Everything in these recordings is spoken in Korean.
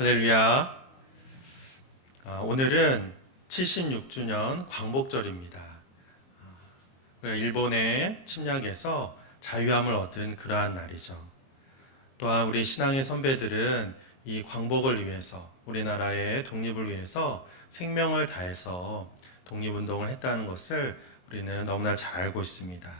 할렐루야. 오늘은 76주년 광복절입니다. 일본의 침략에서 자유함을 얻은 그러한 날이죠. 또한 우리 신앙의 선배들은 이 광복을 위해서, 우리나라의 독립을 위해서 생명을 다해서 독립운동을 했다는 것을 우리는 너무나 잘 알고 있습니다.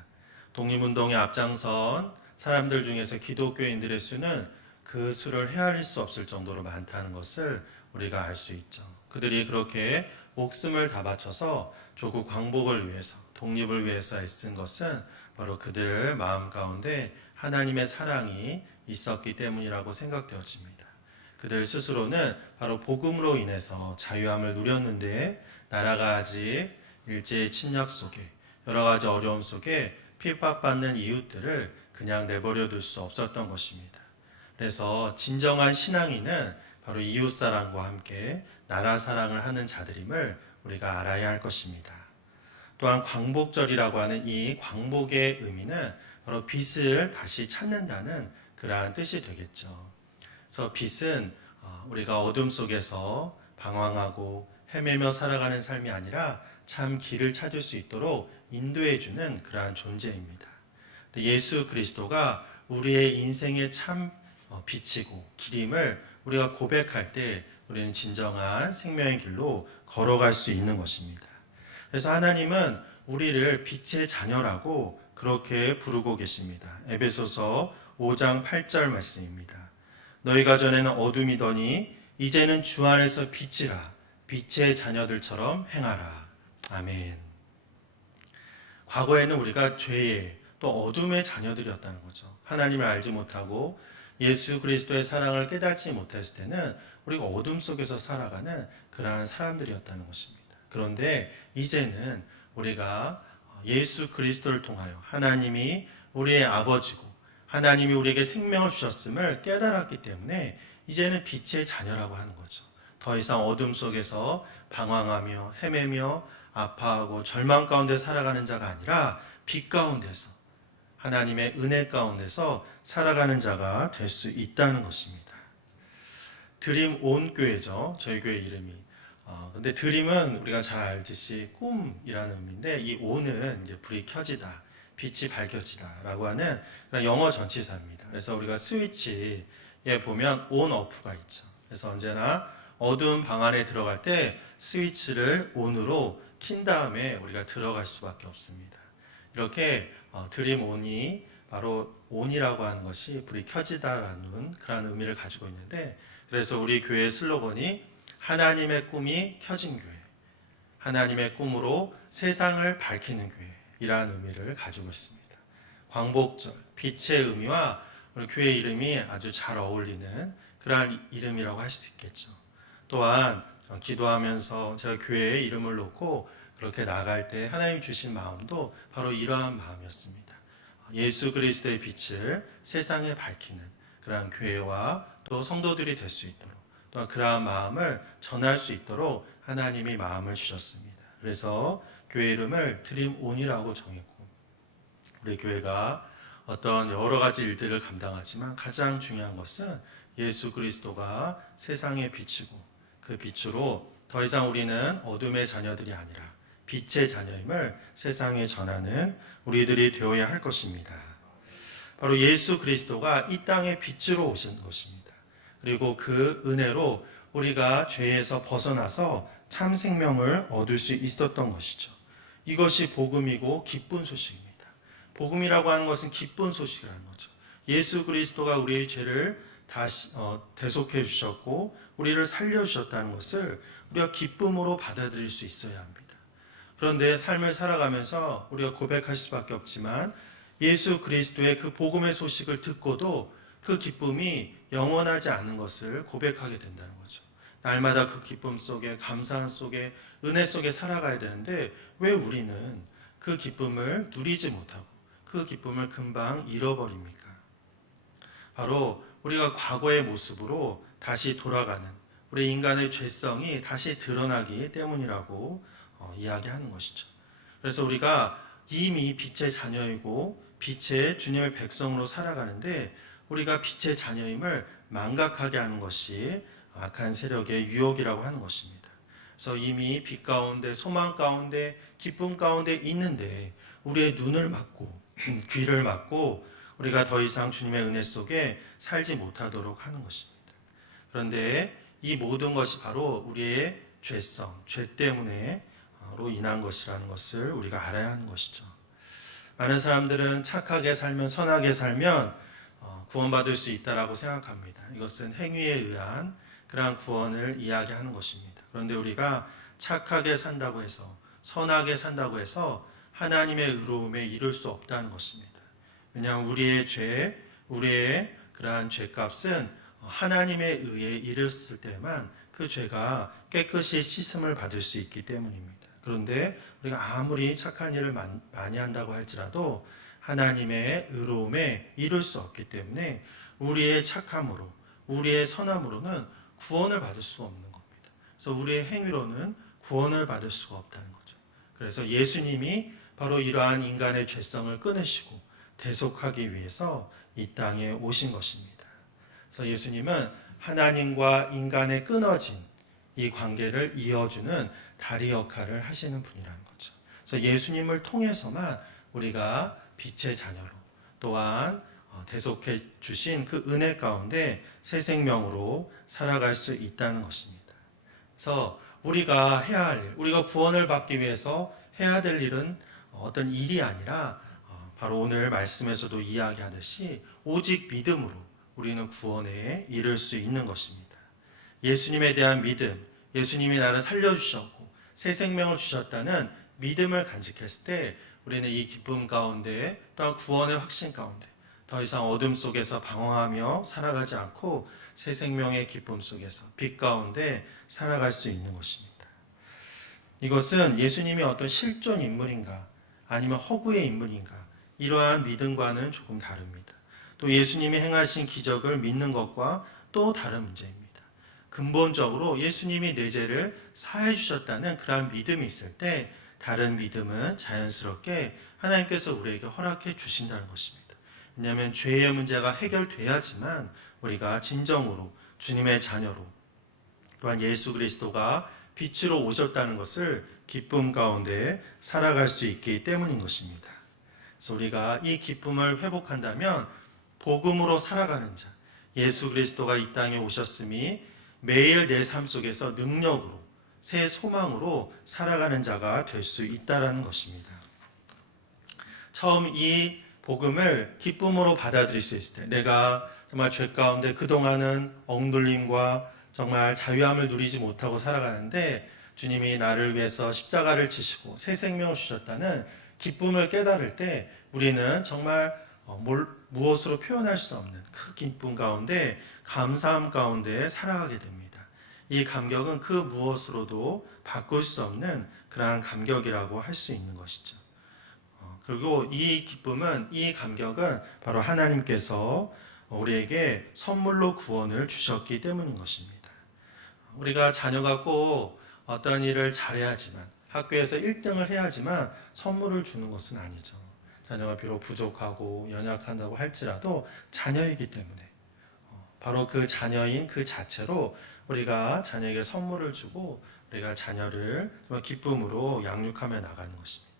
독립운동에 앞장선 사람들 중에서 기독교인들의 수는 그 수를 헤아릴 수 없을 정도로 많다는 것을 우리가 알 수 있죠. 그들이 그렇게 목숨을 다 바쳐서 조국 광복을 위해서, 독립을 위해서 애쓴 것은 바로 그들 마음 가운데 하나님의 사랑이 있었기 때문이라고 생각되어집니다. 그들 스스로는 바로 복음으로 인해서 자유함을 누렸는데 나라가 아직 일제의 침략 속에, 여러 가지 어려움 속에 핍박받는 이웃들을 그냥 내버려 둘 수 없었던 것입니다. 그래서 진정한 신앙인은 바로 이웃사랑과 함께 나라 사랑을 하는 자들임을 우리가 알아야 할 것입니다. 또한 광복절이라고 하는 이 광복의 의미는 바로 빛을 다시 찾는다는 그러한 뜻이 되겠죠. 그래서 빛은 우리가 어둠 속에서 방황하고 헤매며 살아가는 삶이 아니라 참 길을 찾을 수 있도록 인도해주는 그러한 존재입니다. 예수 그리스도가 우리의 인생의 참 빛이고 길임을 우리가 고백할 때 우리는 진정한 생명의 길로 걸어갈 수 있는 것입니다. 그래서 하나님은 우리를 빛의 자녀라고 그렇게 부르고 계십니다. 에베소서 5장 8절 말씀입니다. 너희가 전에는 어둠이더니 이제는 주 안에서 빛이라, 빛의 자녀들처럼 행하라. 아멘. 과거에는 우리가 죄의 또 어둠의 자녀들이었다는 거죠. 하나님을 알지 못하고 예수 그리스도의 사랑을 깨닫지 못했을 때는 우리가 어둠 속에서 살아가는 그러한 사람들이었다는 것입니다. 그런데 이제는 우리가 예수 그리스도를 통하여 하나님이 우리의 아버지고 하나님이 우리에게 생명을 주셨음을 깨달았기 때문에 이제는 빛의 자녀라고 하는 거죠. 더 이상 어둠 속에서 방황하며 헤매며 아파하고 절망 가운데 살아가는 자가 아니라 빛 가운데서 하나님의 은혜 가운데서 살아가는 자가 될 수 있다는 것입니다. 드림 온 교회죠. 저희 교회 이름이. 근데 드림은 우리가 잘 알듯이 꿈이라는 의미인데 이 온은 이제 불이 켜지다, 빛이 밝혀지다라고 하는 영어 전치사입니다. 그래서 우리가 스위치에 보면 온 오프가 있죠. 그래서 언제나 어두운 방 안에 들어갈 때 스위치를 온으로 킨 다음에 우리가 들어갈 수밖에 없습니다. 이렇게 드림 온이 바로 온이라고 하는 것이 불이 켜지다라는 그런 의미를 가지고 있는데, 그래서 우리 교회의 슬로건이 하나님의 꿈이 켜진 교회, 하나님의 꿈으로 세상을 밝히는 교회이라는 의미를 가지고 있습니다. 광복절, 빛의 의미와 우리 교회 이름이 아주 잘 어울리는 그러한 이름이라고 할 수 있겠죠. 또한 기도하면서 제가 교회의 이름을 놓고 그렇게 나갈 때 하나님 주신 마음도 바로 이러한 마음이었습니다. 예수 그리스도의 빛을 세상에 밝히는 그러한 교회와 또 성도들이 될 수 있도록, 또 그러한 마음을 전할 수 있도록 하나님이 마음을 주셨습니다. 그래서 교회 이름을 드림온이라고 정했고, 우리 교회가 어떤 여러 가지 일들을 감당하지만 가장 중요한 것은 예수 그리스도가 세상의 빛이고 그 빛으로 더 이상 우리는 어둠의 자녀들이 아니라 빛의 자녀임을 세상에 전하는 우리들이 되어야 할 것입니다. 바로 예수 그리스도가 이 땅에 빛으로 오신 것입니다. 그리고 그 은혜로 우리가 죄에서 벗어나서 참 생명을 얻을 수 있었던 것이죠. 이것이 복음이고 기쁜 소식입니다. 복음이라고 하는 것은 기쁜 소식이라는 거죠. 예수 그리스도가 우리의 죄를 다시 대속해 주셨고 우리를 살려 주셨다는 것을 우리가 기쁨으로 받아들일 수 있어야 합니다. 그런데 삶을 살아가면서 우리가 고백할 수밖에 없지만 예수 그리스도의 그 복음의 소식을 듣고도 그 기쁨이 영원하지 않은 것을 고백하게 된다는 거죠. 날마다 그 기쁨 속에, 감사함 속에, 은혜 속에 살아가야 되는데 왜 우리는 그 기쁨을 누리지 못하고 그 기쁨을 금방 잃어버립니까? 바로 우리가 과거의 모습으로 다시 돌아가는 우리 인간의 죄성이 다시 드러나기 때문이라고 이야기하는 것이죠. 그래서 우리가 이미 빛의 자녀이고 빛의 주님의 백성으로 살아가는데 우리가 빛의 자녀임을 망각하게 하는 것이 악한 세력의 유혹이라고 하는 것입니다. 그래서 이미 빛 가운데, 소망 가운데, 기쁨 가운데 있는데 우리의 눈을 막고 귀를 막고 우리가 더 이상 주님의 은혜 속에 살지 못하도록 하는 것입니다. 그런데 이 모든 것이 바로 우리의 죄성, 죄 때문에로 인한 것이라는 것을 우리가 알아야 하는 것이죠. 많은 사람들은 착하게 살면, 선하게 살면 구원받을 수 있다라고 생각합니다. 이것은 행위에 의한 그러한 구원을 이야기하는 것입니다. 그런데 우리가 착하게 산다고 해서, 선하게 산다고 해서 하나님의 의로움에 이를 수 없다는 것입니다. 왜냐하면 우리의 죄, 우리의 그러한 죄값은 하나님에 의해 이르렀을 때만 그 죄가 깨끗이 씻음을 받을 수 있기 때문입니다. 그런데 우리가 아무리 착한 일을 많이 한다고 할지라도 하나님의 의로움에 이룰 수 없기 때문에 우리의 착함으로, 우리의 선함으로는 구원을 받을 수 없는 겁니다. 그래서 우리의 행위로는 구원을 받을 수가 없다는 거죠. 그래서 예수님이 바로 이러한 인간의 죄성을 끊으시고 대속하기 위해서 이 땅에 오신 것입니다. 그래서 예수님은 하나님과 인간의 끊어진 이 관계를 이어주는 다리 역할을 하시는 분이라는 거죠. 그래서 예수님을 통해서만 우리가 빛의 자녀로, 또한 대속해 주신 그 은혜 가운데 새 생명으로 살아갈 수 있다는 것입니다. 그래서 우리가 해야 할 일, 우리가 구원을 받기 위해서 해야 될 일은 어떤 일이 아니라 바로 오늘 말씀에서도 이야기하듯이 오직 믿음으로 우리는 구원에 이를 수 있는 것입니다. 예수님에 대한 믿음, 예수님이 나를 살려주셨고 새 생명을 주셨다는 믿음을 간직했을 때 우리는 이 기쁨 가운데, 또한 구원의 확신 가운데 더 이상 어둠 속에서 방황하며 살아가지 않고 새 생명의 기쁨 속에서 빛 가운데 살아갈 수 있는 것입니다. 이것은 예수님이 어떤 실존 인물인가 아니면 허구의 인물인가, 이러한 믿음과는 조금 다릅니다. 또 예수님이 행하신 기적을 믿는 것과 또 다른 문제입니다. 근본적으로 예수님이 내 죄를 사해 주셨다는 그러한 믿음이 있을 때 다른 믿음은 자연스럽게 하나님께서 우리에게 허락해 주신다는 것입니다. 왜냐하면 죄의 문제가 해결돼야지만 우리가 진정으로 주님의 자녀로, 또한 예수 그리스도가 빛으로 오셨다는 것을 기쁨 가운데 살아갈 수 있기 때문인 것입니다. 그래서 우리가 이 기쁨을 회복한다면 복음으로 살아가는 자, 예수 그리스도가 이 땅에 오셨음이 매일 내 삶 속에서 능력으로, 새 소망으로 살아가는 자가 될 수 있다는 것입니다. 처음 이 복음을 기쁨으로 받아들일 수 있을 때, 내가 정말 죄 가운데 그동안은 억눌림과 정말 자유함을 누리지 못하고 살아가는데 주님이 나를 위해서 십자가를 지시고 새 생명을 주셨다는 기쁨을 깨달을 때 우리는 정말 무엇으로 표현할 수 없는 그 기쁨 가운데, 감사함 가운데 살아가게 됩니다. 이 감격은 그 무엇으로도 바꿀 수 없는 그러한 감격이라고 할 수 있는 것이죠. 그리고 이 기쁨은, 이 감격은 바로 하나님께서 우리에게 선물로 구원을 주셨기 때문인 것입니다. 우리가 자녀가 꼭 어떤 일을 잘해야지만, 학교에서 1등을 해야지만 선물을 주는 것은 아니죠. 자녀가 비록 부족하고 연약한다고 할지라도 자녀이기 때문에 바로 그 자녀인 그 자체로 우리가 자녀에게 선물을 주고 우리가 자녀를 기쁨으로 양육하며 나가는 것입니다.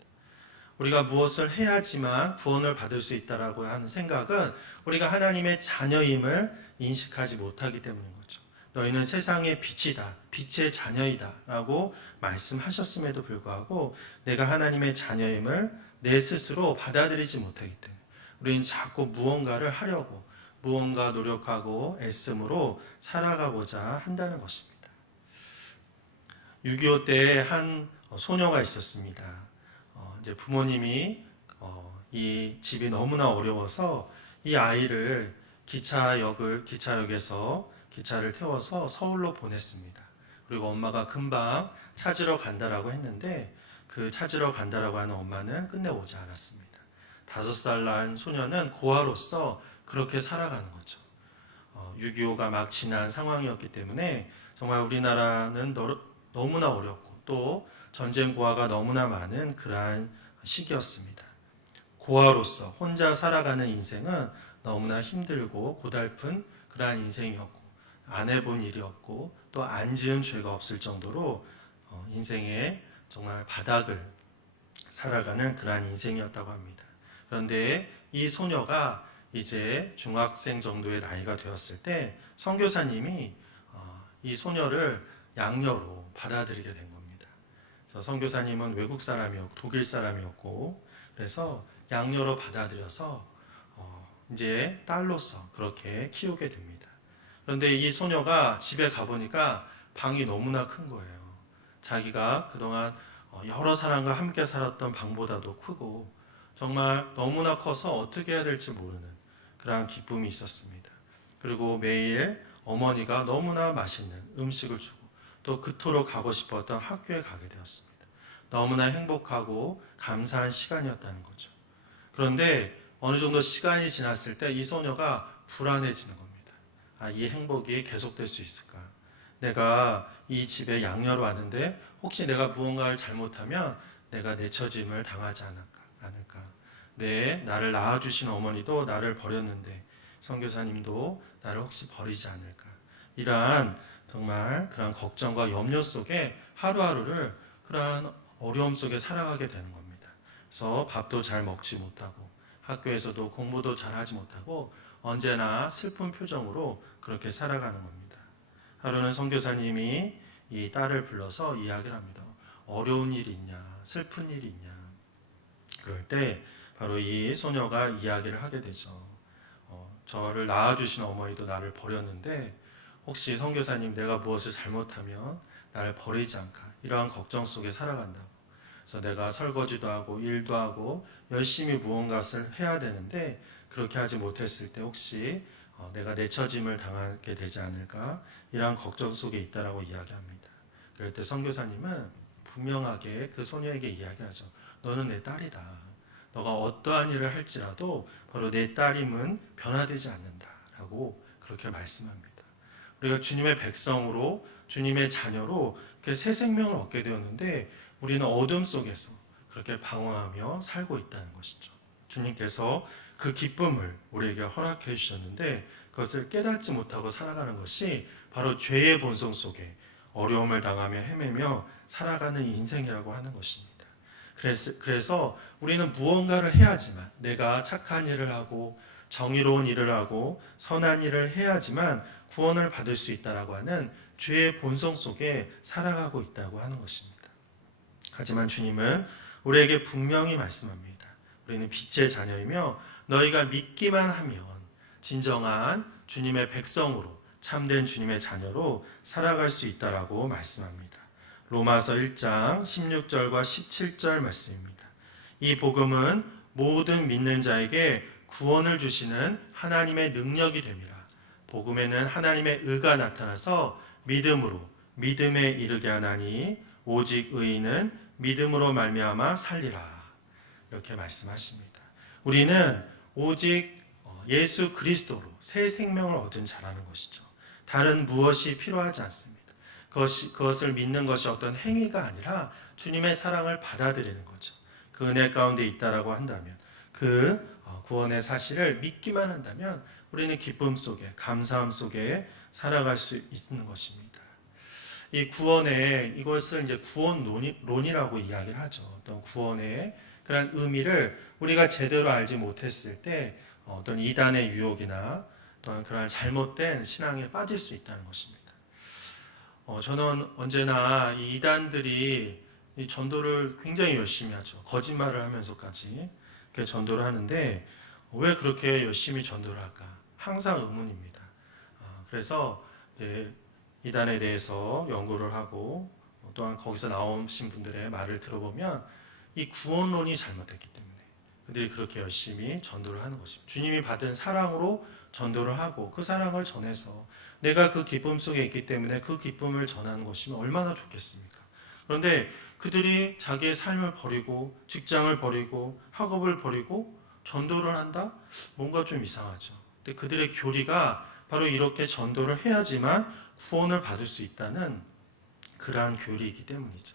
우리가 무엇을 해야지만 구원을 받을 수 있다라고 하는 생각은 우리가 하나님의 자녀임을 인식하지 못하기 때문인 거죠. 너희는 세상의 빛이다, 빛의 자녀이다 라고 말씀하셨음에도 불구하고 내가 하나님의 자녀임을 내 스스로 받아들이지 못하기 때문에 우리는 자꾸 무언가를 하려고, 무언가 노력하고 애씀으로 살아가고자 한다는 것입니다. 6.25 때 한 소녀가 있었습니다. 이제 부모님이 이 집이 너무나 어려워서 이 아이를 기차역에서 기차를 태워서 서울로 보냈습니다. 그리고 엄마가 금방 찾으러 간다라고 했는데 그 찾으러 간다라고 하는 엄마는 끝내 오지 않았습니다. 5살 난 소녀는 고아로서 그렇게 살아가는 거죠. 6.25가 막 지난 상황이었기 때문에 정말 우리나라는 너무나 어렵고 또 전쟁 고아가 너무나 많은 그러한 시기였습니다. 고아로서 혼자 살아가는 인생은 너무나 힘들고 고달픈 그러한 인생이었고 안 해본 일이 없고 또 안 지은 죄가 없을 정도로 인생의 정말 바닥을 살아가는 그러한 인생이었다고 합니다. 그런데 이 소녀가 이제 중학생 정도의 나이가 되었을 때 선교사님이 이 소녀를 양녀로 받아들이게 된 겁니다. 그래서 선교사님은 외국 사람이었고 독일 사람이었고 그래서 양녀로 받아들여서 이제 딸로서 그렇게 키우게 됩니다. 그런데 이 소녀가 집에 가보니까 방이 너무나 큰 거예요. 자기가 그동안 여러 사람과 함께 살았던 방보다도 크고 정말 너무나 커서 어떻게 해야 될지 모르는 그러한 기쁨이 있었습니다. 그리고 매일 어머니가 너무나 맛있는 음식을 주고 또 그토록 가고 싶었던 학교에 가게 되었습니다. 너무나 행복하고 감사한 시간이었다는 거죠. 그런데 어느 정도 시간이 지났을 때 이 소녀가 불안해지는 겁니다. 이 행복이 계속될 수 있을까? 내가 이 집에 양녀로 왔는데 혹시 내가 무언가를 잘못하면 내가 내처짐을 당하지 않을까? 나를 낳아주신 어머니도 나를 버렸는데 선교사님도 나를 혹시 버리지 않을까? 이러한 정말 그런 걱정과 염려 속에 하루하루를 그러한 어려움 속에 살아가게 되는 겁니다. 그래서 밥도 잘 먹지 못하고 학교에서도 공부도 잘 하지 못하고 언제나 슬픈 표정으로 그렇게 살아가는 겁니다. 하루는 선교사님이 이 딸을 불러서 이야기를 합니다. 어려운 일이 있냐? 슬픈 일이 있냐? 그럴 때 바로 이 소녀가 이야기를 하게 되죠. 저를 낳아주신 어머니도 나를 버렸는데 혹시 선교사님 내가 무엇을 잘못하면 나를 버리지 않을까? 이러한 걱정 속에 살아간다고. 그래서 내가 설거지도 하고 일도 하고 열심히 무언가를 해야 되는데 그렇게 하지 못했을 때 혹시 내가 내처짐을 당하게 되지 않을까? 이러한 걱정 속에 있다라고 이야기합니다. 그럴 때 선교사님은 분명하게 그 소녀에게 이야기하죠. 너는 내 딸이다. 너가 어떠한 일을 할지라도 바로 내 딸임은 변화되지 않는다라고 그렇게 말씀합니다. 우리가 주님의 백성으로 주님의 자녀로 이렇게 새 생명을 얻게 되었는데 우리는 어둠 속에서 그렇게 방황하며 살고 있다는 것이죠. 주님께서 그 기쁨을 우리에게 허락해 주셨는데 그것을 깨닫지 못하고 살아가는 것이 바로 죄의 본성 속에 어려움을 당하며 헤매며 살아가는 인생이라고 하는 것입니다. 그래서 우리는 무언가를 해야지만 내가 착한 일을 하고 정의로운 일을 하고 선한 일을 해야지만 구원을 받을 수 있다라고 하는 죄의 본성 속에 살아가고 있다고 하는 것입니다. 하지만 주님은 우리에게 분명히 말씀합니다. 우리는 빛의 자녀이며 너희가 믿기만 하면 진정한 주님의 백성으로 참된 주님의 자녀로 살아갈 수 있다라고 말씀합니다. 로마서 1장 16절과 17절 말씀입니다. 이 복음은 모든 믿는 자에게 구원을 주시는 하나님의 능력이 됩니다. 복음에는 하나님의 의가 나타나서 믿음으로 믿음에 이르게 하나니 오직 의인은 믿음으로 말미암아 살리라. 이렇게 말씀하십니다. 우리는 오직 예수 그리스도로 새 생명을 얻은 자라는 것이죠. 다른 무엇이 필요하지 않습니다. 그것을 믿는 것이 어떤 행위가 아니라 주님의 사랑을 받아들이는 거죠. 그 은혜 가운데 있다라고 한다면 그 구원의 사실을 믿기만 한다면 우리는 기쁨 속에 감사함 속에 살아갈 수 있는 것입니다. 이 구원의 이것을 이제 구원론이라고 이야기를 하죠. 어떤 구원의 그런 의미를 우리가 제대로 알지 못했을 때 어떤 이단의 유혹이나 또한 그런 잘못된 신앙에 빠질 수 있다는 것입니다. 저는 언제나 이 이단들이 이 전도를 굉장히 열심히 하죠. 거짓말을 하면서까지 이렇게 전도를 하는데 왜 그렇게 열심히 전도를 할까? 항상 의문입니다. 그래서 이단에 대해서 연구를 하고 또한 거기서 나오신 분들의 말을 들어보면 이 구원론이 잘못됐기 때문에 그들이 그렇게 열심히 전도를 하는 것입니다. 주님이 받은 사랑으로 전도를 하고 그 사랑을 전해서 내가 그 기쁨 속에 있기 때문에 그 기쁨을 전하는 것이면 얼마나 좋겠습니까? 그런데 그들이 자기의 삶을 버리고 직장을 버리고 학업을 버리고 전도를 한다? 뭔가 좀 이상하죠. 근데 그들의 교리가 바로 이렇게 전도를 해야지만 구원을 받을 수 있다는 그러한 교리이기 때문이죠.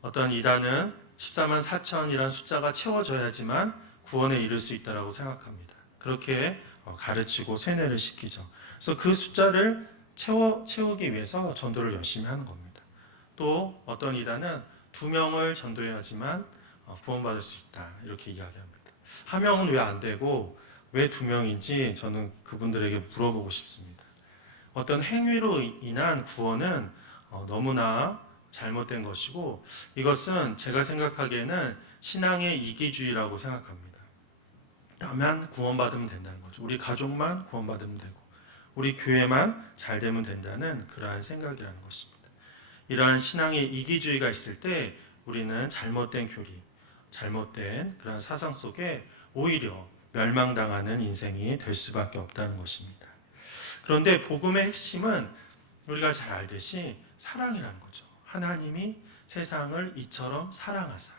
어떤 이단은 14만 4천이라는 숫자가 채워져야지만 구원에 이를 수 있다고 생각합니다. 그렇게 가르치고 세뇌를 시키죠. 그래서 그 숫자를 채우기 위해서 전도를 열심히 하는 겁니다. 또 어떤 이단은 2명을 전도해야지만 구원받을 수 있다 이렇게 이야기합니다. 1명은 왜 안 되고 왜 2명인지 저는 그분들에게 물어보고 싶습니다. 어떤 행위로 인한 구원은 너무나 잘못된 것이고 이것은 제가 생각하기에는 신앙의 이기주의라고 생각합니다. 나만 구원받으면 된다는 거죠. 우리 가족만 구원받으면 되고 우리 교회만 잘 되면 된다는 그러한 생각이라는 것입니다. 이러한 신앙의 이기주의가 있을 때 우리는 잘못된 교리, 잘못된 그런 사상 속에 오히려 멸망당하는 인생이 될 수밖에 없다는 것입니다. 그런데 복음의 핵심은 우리가 잘 알듯이 사랑이라는 거죠. 하나님이 세상을 이처럼 사랑하사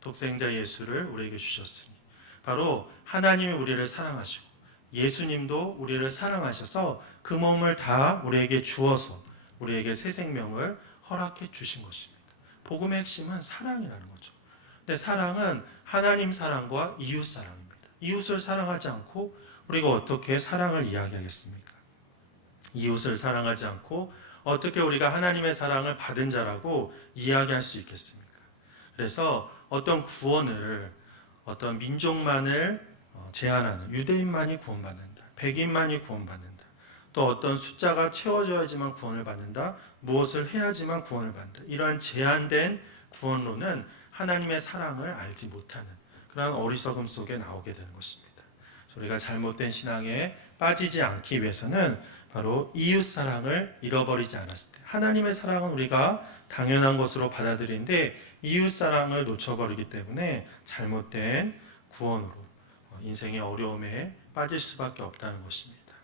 독생자 예수를 우리에게 주셨으니 바로 하나님이 우리를 사랑하시고 예수님도 우리를 사랑하셔서 그 몸을 다 우리에게 주어서 우리에게 새 생명을 허락해 주신 것입니다. 복음의 핵심은 사랑이라는 거죠. 근데 사랑은 하나님 사랑과 이웃 사랑입니다. 이웃을 사랑하지 않고 우리가 어떻게 사랑을 이야기하겠습니까? 이웃을 사랑하지 않고 어떻게 우리가 하나님의 사랑을 받은 자라고 이야기할 수 있겠습니까? 그래서 어떤 구원을 어떤 민족만을 제한하는 유대인만이 구원받는다. 백인만이 구원받는다. 또 어떤 숫자가 채워져야지만 구원을 받는다. 무엇을 해야지만 구원을 받는다. 이러한 제한된 구원론은 하나님의 사랑을 알지 못하는 그런 어리석음 속에 나오게 되는 것입니다. 우리가 잘못된 신앙에 빠지지 않기 위해서는 바로 이웃 사랑을 잃어버리지 않았을 때 하나님의 사랑은 우리가 당연한 것으로 받아들이는데 이웃 사랑을 놓쳐버리기 때문에 잘못된 구원으로 인생의 어려움에 빠질 수밖에 없다는 것입니다.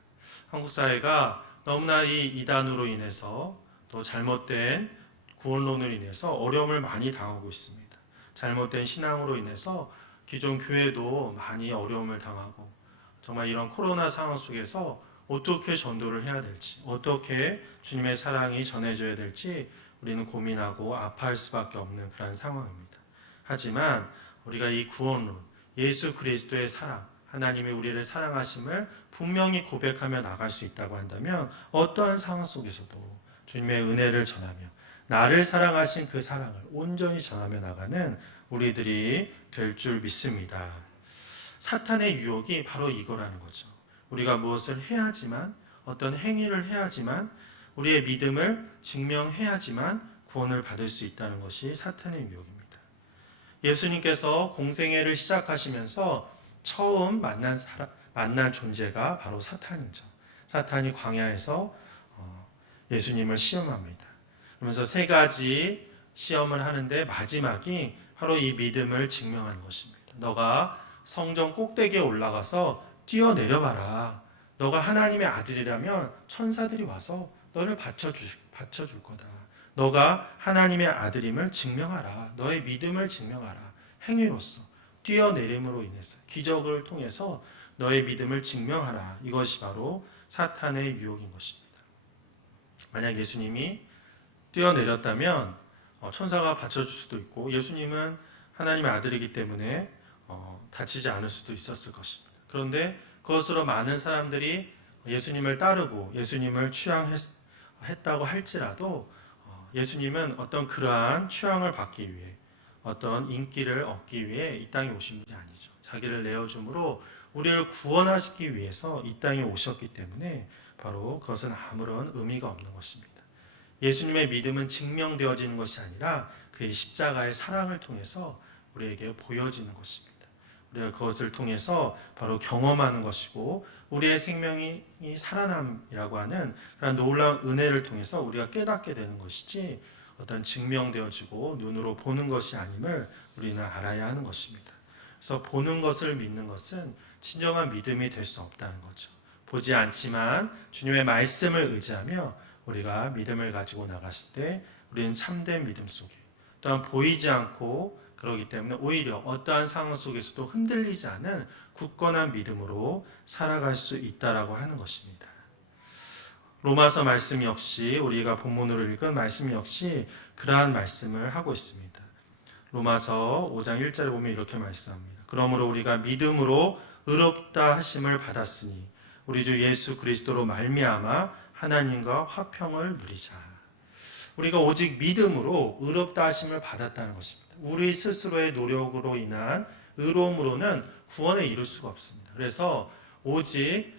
한국 사회가 너무나 이 이단으로 인해서 또 잘못된 구원론으로 인해서 어려움을 많이 당하고 있습니다. 잘못된 신앙으로 인해서 기존 교회도 많이 어려움을 당하고 정말 이런 코로나 상황 속에서 어떻게 전도를 해야 될지 어떻게 주님의 사랑이 전해져야 될지 우리는 고민하고 아파할 수밖에 없는 그런 상황입니다. 하지만 우리가 이 구원론 예수 그리스도의 사랑 하나님이 우리를 사랑하심을 분명히 고백하며 나갈 수 있다고 한다면 어떠한 상황 속에서도 주님의 은혜를 전하며 나를 사랑하신 그 사랑을 온전히 전하며 나가는 우리들이 될 줄 믿습니다. 사탄의 유혹이 바로 이거라는 거죠. 우리가 무엇을 해야지만 어떤 행위를 해야지만 우리의 믿음을 증명해야지만 구원을 받을 수 있다는 것이 사탄의 유혹입니다. 예수님께서 공생애를 시작하시면서 처음 만난 존재가 바로 사탄이죠. 사탄이 광야에서 예수님을 시험합니다. 그러면서 3가지 시험을 하는데 마지막이 바로 이 믿음을 증명하는 것입니다. 너가 성전 꼭대기에 올라가서 뛰어내려봐라. 너가 하나님의 아들이라면 천사들이 와서 너를 받쳐줄 거다. 너가 하나님의 아들임을 증명하라. 너의 믿음을 증명하라. 행위로서 뛰어내림으로 인해서 기적을 통해서 너의 믿음을 증명하라. 이것이 바로 사탄의 유혹인 것입니다. 만약 예수님이 뛰어내렸다면 천사가 받쳐줄 수도 있고 예수님은 하나님의 아들이기 때문에 다치지 않을 수도 있었을 것입니다. 그런데 그것으로 많은 사람들이 예수님을 따르고 예수님을 취향했다고 할지라도 예수님은 어떤 그러한 취향을 받기 위해 어떤 인기를 얻기 위해 이 땅에 오신 분이 아니죠. 자기를 내어줌으로 우리를 구원하시기 위해서 이 땅에 오셨기 때문에 바로 그것은 아무런 의미가 없는 것입니다. 예수님의 믿음은 증명되어지는 것이 아니라 그의 십자가의 사랑을 통해서 우리에게 보여지는 것입니다. 우리가 그것을 통해서 바로 경험하는 것이고 우리의 생명이 살아남이라고 하는 그런 놀라운 은혜를 통해서 우리가 깨닫게 되는 것이지 어떤 증명되어지고 눈으로 보는 것이 아님을 우리는 알아야 하는 것입니다. 그래서 보는 것을 믿는 것은 진정한 믿음이 될 수 없다는 거죠. 보지 않지만 주님의 말씀을 의지하며 우리가 믿음을 가지고 나갔을 때 우리는 참된 믿음 속에 또한 보이지 않고 그렇기 때문에 오히려 어떠한 상황 속에서도 흔들리지 않은 굳건한 믿음으로 살아갈 수 있다라고 하는 것입니다. 로마서 말씀 역시 우리가 본문으로 읽은 말씀 역시 그러한 말씀을 하고 있습니다. 로마서 5장 1절에 보면 이렇게 말씀합니다. 그러므로 우리가 믿음으로 의롭다 하심을 받았으니 우리 주 예수 그리스도로 말미암아 하나님과 화평을 누리자. 우리가 오직 믿음으로 의롭다 하심을 받았다는 것입니다. 우리 스스로의 노력으로 인한 의로움으로는 구원에 이룰 수가 없습니다. 그래서 오직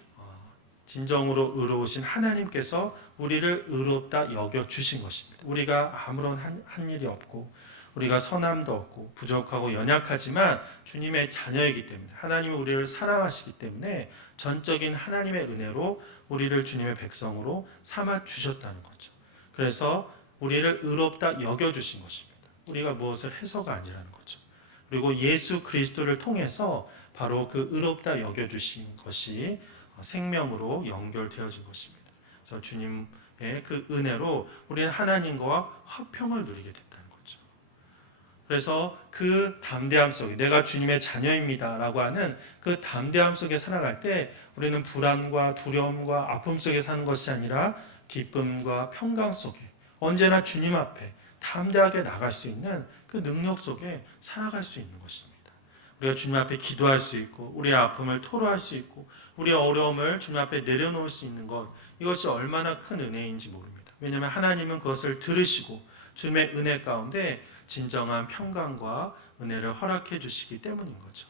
진정으로 의로우신 하나님께서 우리를 의롭다 여겨 주신 것입니다. 우리가 아무런 한 일이 없고 우리가 선함도 없고 부족하고 연약하지만 주님의 자녀이기 때문에 하나님은 우리를 사랑하시기 때문에 전적인 하나님의 은혜로 우리를 주님의 백성으로 삼아 주셨다는 거죠. 그래서 우리를 의롭다 여겨주신 것입니다. 우리가 무엇을 해서가 아니라는 거죠. 그리고 예수 그리스도를 통해서 바로 그 의롭다 여겨주신 것이 생명으로 연결되어진 것입니다. 그래서 주님의 그 은혜로 우리는 하나님과 화평을 누리게 됐다는 거죠. 그래서 그 담대함 속에 내가 주님의 자녀입니다 라고 하는 그 담대함 속에 살아갈 때 우리는 불안과 두려움과 아픔 속에 사는 것이 아니라 기쁨과 평강 속에 언제나 주님 앞에 담대하게 나갈 수 있는 그 능력 속에 살아갈 수 있는 것입니다. 우리가 주님 앞에 기도할 수 있고 우리의 아픔을 토로할 수 있고 우리의 어려움을 주님 앞에 내려놓을 수 있는 것, 이것이 얼마나 큰 은혜인지 모릅니다. 왜냐하면 하나님은 그것을 들으시고 주님의 은혜 가운데 진정한 평강과 은혜를 허락해 주시기 때문인 거죠.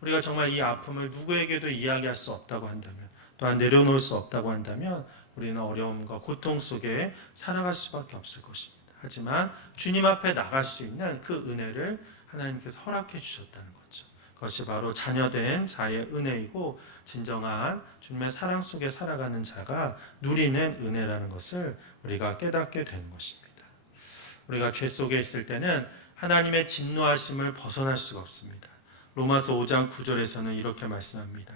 우리가 정말 이 아픔을 누구에게도 이야기할 수 없다고 한다면, 또한 내려놓을 수 없다고 한다면 우리는 어려움과 고통 속에 살아갈 수밖에 없을 것입니다. 하지만 주님 앞에 나갈 수 있는 그 은혜를 하나님께서 허락해 주셨다는 거죠. 그것이 바로 자녀된 자의 은혜이고 진정한 주님의 사랑 속에 살아가는 자가 누리는 은혜라는 것을 우리가 깨닫게 되는 것입니다. 우리가 죄 속에 있을 때는 하나님의 진노하심을 벗어날 수가 없습니다. 로마서 5장 9절에서는 이렇게 말씀합니다.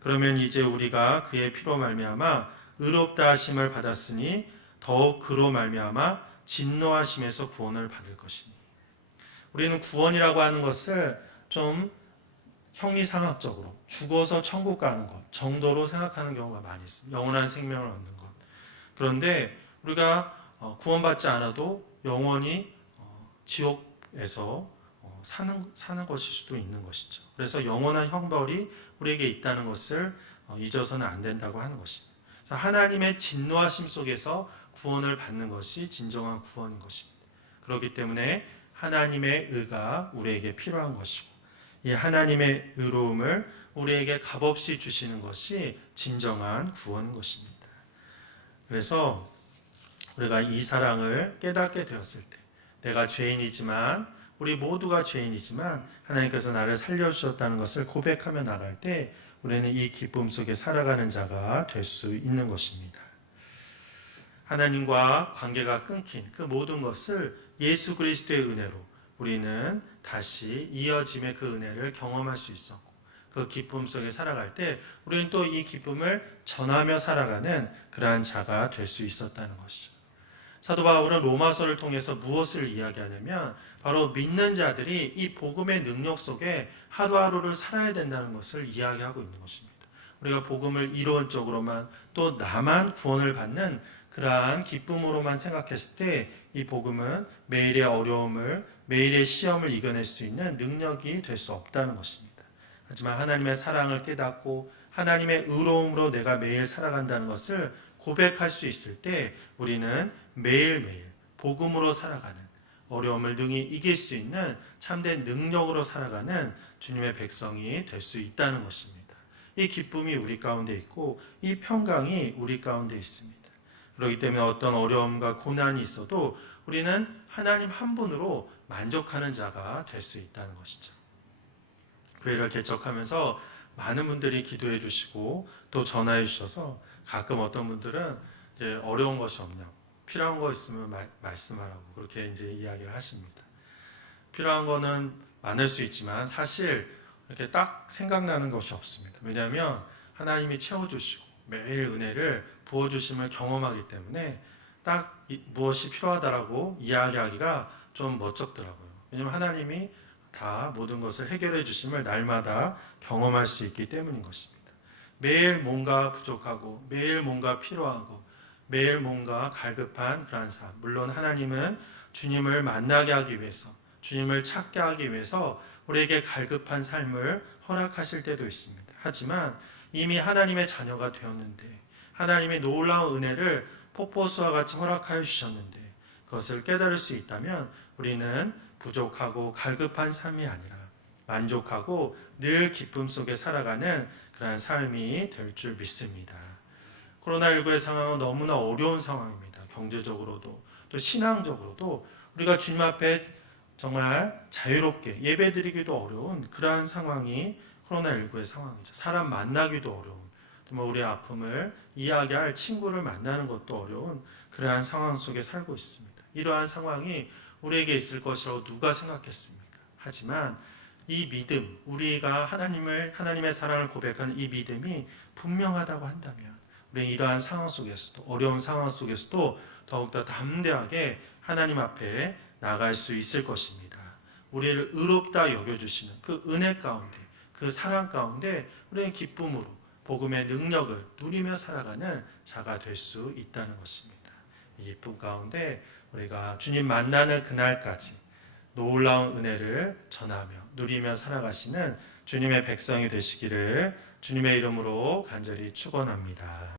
그러면 이제 우리가 그의 피로 말미암아 의롭다 하심을 받았으니 더욱 그로 말미암아 진노하심에서 구원을 받을 것이니. 우리는 구원이라고 하는 것을 좀 형이상학적으로 죽어서 천국 가는 것 정도로 생각하는 경우가 많이 있습니다. 영원한 생명을 얻는 것. 그런데 우리가 구원받지 않아도 영원히 지옥에서 사는 것일 수도 있는 것이죠. 그래서 영원한 형벌이 우리에게 있다는 것을 잊어서는 안 된다고 하는 것입니다. 그래서 하나님의 진노하심 속에서 구원을 받는 것이 진정한 구원인 것입니다. 그렇기 때문에 하나님의 의가 우리에게 필요한 것이고 이 하나님의 의로움을 우리에게 값없이 주시는 것이 진정한 구원인 것입니다. 그래서 우리가 이 사랑을 깨닫게 되었을 때 내가 죄인이지만 우리 모두가 죄인이지만 하나님께서 나를 살려주셨다는 것을 고백하며 나갈 때 우리는 이 기쁨 속에 살아가는 자가 될 수 있는 것입니다. 하나님과 관계가 끊긴 그 모든 것을 예수 그리스도의 은혜로 우리는 다시 이어짐의 그 은혜를 경험할 수 있었고 그 기쁨 속에 살아갈 때 우리는 또 이 기쁨을 전하며 살아가는 그러한 자가 될 수 있었다는 것이죠. 사도 바울은 로마서를 통해서 무엇을 이야기하냐면 바로 믿는 자들이 이 복음의 능력 속에 하루하루를 살아야 된다는 것을 이야기하고 있는 것입니다. 우리가 복음을 이론적으로만 또 나만 구원을 받는 그러한 기쁨으로만 생각했을 때 이 복음은 매일의 어려움을 매일의 시험을 이겨낼 수 있는 능력이 될 수 없다는 것입니다. 하지만 하나님의 사랑을 깨닫고 하나님의 의로움으로 내가 매일 살아간다는 것을 고백할 수 있을 때 우리는 매일매일 복음으로 살아가는 어려움을 능히 이길 수 있는 참된 능력으로 살아가는 주님의 백성이 될 수 있다는 것입니다. 이 기쁨이 우리 가운데 있고 이 평강이 우리 가운데 있습니다. 그렇기 때문에 어떤 어려움과 고난이 있어도 우리는 하나님 한 분으로 만족하는 자가 될 수 있다는 것이죠. 교회를 개척하면서 많은 분들이 기도해 주시고 또 전화해 주셔서 가끔 어떤 분들은 이제 어려운 것이 없냐고 필요한 거 있으면 말씀하라고 그렇게 이제 이야기를 하십니다. 필요한 거는 많을 수 있지만 사실 이렇게 딱 생각나는 것이 없습니다. 왜냐하면 하나님이 채워주시고 매일 은혜를 부어주심을 경험하기 때문에 딱 무엇이 필요하다라고 이야기하기가 좀 멋쩍더라고요. 왜냐하면 하나님이 다 모든 것을 해결해 주심을 날마다 경험할 수 있기 때문인 것입니다. 매일 뭔가 부족하고 매일 뭔가 필요하고 매일 뭔가 갈급한 그런 삶. 물론 하나님은 주님을 만나게 하기 위해서 주님을 찾게 하기 위해서 우리에게 갈급한 삶을 허락하실 때도 있습니다. 하지만 이미 하나님의 자녀가 되었는데 하나님의 놀라운 은혜를 폭포수와 같이 허락하여 주셨는데 그것을 깨달을 수 있다면 우리는 부족하고 갈급한 삶이 아니라 만족하고 늘 기쁨 속에 살아가는 그러한 삶이 될 줄 믿습니다. 코로나19의 상황은 너무나 어려운 상황입니다. 경제적으로도 또 신앙적으로도 우리가 주님 앞에 정말 자유롭게 예배드리기도 어려운 그러한 상황이 코로나19의 상황이죠. 사람 만나기도 어려운, 우리의 아픔을 이야기할 친구를 만나는 것도 어려운 그러한 상황 속에 살고 있습니다. 이러한 상황이 우리에게 있을 것이라고 누가 생각했습니까? 하지만 이 믿음, 우리가 하나님의 사랑을 고백하는 이 믿음이 분명하다고 한다면 우리는 이러한 상황 속에서도 어려운 상황 속에서도 더욱더 담대하게 하나님 앞에 나갈 수 있을 것입니다. 우리를 의롭다 여겨주시는 그 은혜 가운데 그 사랑 가운데 우리는 기쁨으로 복음의 능력을 누리며 살아가는 자가 될 수 있다는 것입니다. 이 기쁨 가운데 우리가 주님 만나는 그날까지 놀라운 은혜를 전하며 누리며 살아가시는 주님의 백성이 되시기를 주님의 이름으로 간절히 축원합니다.